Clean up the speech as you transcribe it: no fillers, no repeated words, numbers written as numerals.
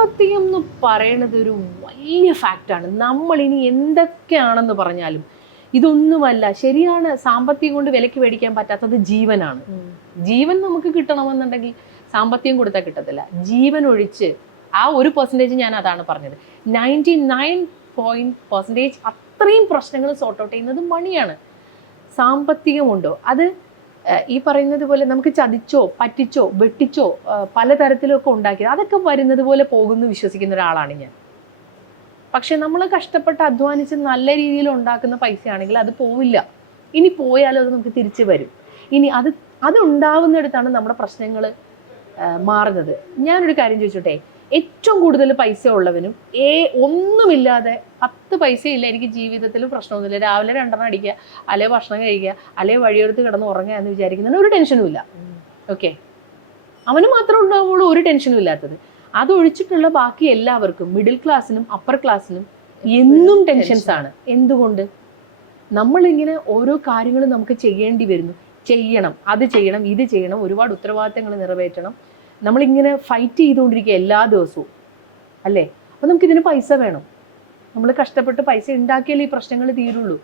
സാമ്പത്തികം എന്ന് പറയുന്നത് ഒരു വലിയ ഫാക്റ്റാണ്. നമ്മളിനി എന്തൊക്കെയാണെന്ന് പറഞ്ഞാലും ഇതൊന്നുമല്ല. ശരിയാണ്, സാമ്പത്തികം കൊണ്ട് വിലയ്ക്ക് മേടിക്കാൻ പറ്റാത്തത് ജീവനാണ്. ജീവൻ നമുക്ക് കിട്ടണമെന്നുണ്ടെങ്കിൽ സാമ്പത്തികം കൊടുത്താൽ കിട്ടത്തില്ല. ജീവൻ ഒഴിച്ച് ആ 1% ഞാൻ അതാണ് പറഞ്ഞത്. 99% അത്രയും പ്രശ്നങ്ങൾ സോർട്ട് ഔട്ട് ചെയ്യുന്നത് മണിയാണ്. സാമ്പത്തികമുണ്ടോ അത് ഈ പറയുന്നത് പോലെ നമുക്ക് ചതിച്ചോ പറ്റിച്ചോ വെട്ടിച്ചോ പലതരത്തിലൊക്കെ ഉണ്ടാക്കിയത് അതൊക്കെ വരുന്നത് പോലെ പോകുന്നു വിശ്വസിക്കുന്ന ഒരാളാണ് ഞാൻ. പക്ഷെ നമ്മൾ കഷ്ടപ്പെട്ട് അധ്വാനിച്ച് നല്ല രീതിയിൽ ഉണ്ടാക്കുന്ന പൈസയാണെങ്കിൽ അത് പോവില്ല. ഇനി പോയാലും അത് നമുക്ക് തിരിച്ചു വരും. ഇനി അത് ഉണ്ടാവുന്നിടത്താണ് നമ്മുടെ പ്രശ്നങ്ങൾ മാറുന്നത്. ഞാനൊരു കാര്യം ചോദിച്ചോട്ടെ, ഏറ്റവും കൂടുതൽ പൈസ ഉള്ളവനും ഒന്നുമില്ലാതെ 10 പൈസയില്ല, എനിക്ക് ജീവിതത്തിൽ പ്രശ്നമൊന്നുമില്ല, രാവിലെ 2 അടിക്കുക, അല്ലെ ഭക്ഷണം കഴിക്കുക, അല്ലെ വഴിയെടുത്ത് കിടന്ന് ഉറങ്ങുക എന്ന് വിചാരിക്കുന്നതിന് ഒരു ടെൻഷനും ഇല്ല. ഓക്കെ, അവന് മാത്രമേ ഉണ്ടാവുള്ളൂ ഒരു ടെൻഷനും ഇല്ലാത്തത്. അതൊഴിച്ചിട്ടുള്ള ബാക്കി എല്ലാവർക്കും, മിഡിൽ ക്ലാസ്സിനും അപ്പർ ക്ലാസ്സിനും എന്നും ടെൻഷൻസ് ആണ്. എന്തുകൊണ്ട്? നമ്മളിങ്ങനെ ഓരോ കാര്യങ്ങളും നമുക്ക് ചെയ്യേണ്ടി വരുന്നു. ചെയ്യണം, അത് ചെയ്യണം, ഇത് ചെയ്യണം, ഒരുപാട് ഉത്തരവാദിത്തങ്ങൾ നിറവേറ്റണം. നമ്മളിങ്ങനെ ഫൈറ്റ് ചെയ്തുകൊണ്ടിരിക്കുക എല്ലാ ദിവസവും, അല്ലേ? അപ്പം നമുക്കിതിന് പൈസ വേണം. നമ്മൾ കഷ്ടപ്പെട്ട് പൈസ ഉണ്ടാക്കിയാലേ ഈ പ്രശ്നങ്ങൾ തീരുള്ളൂ.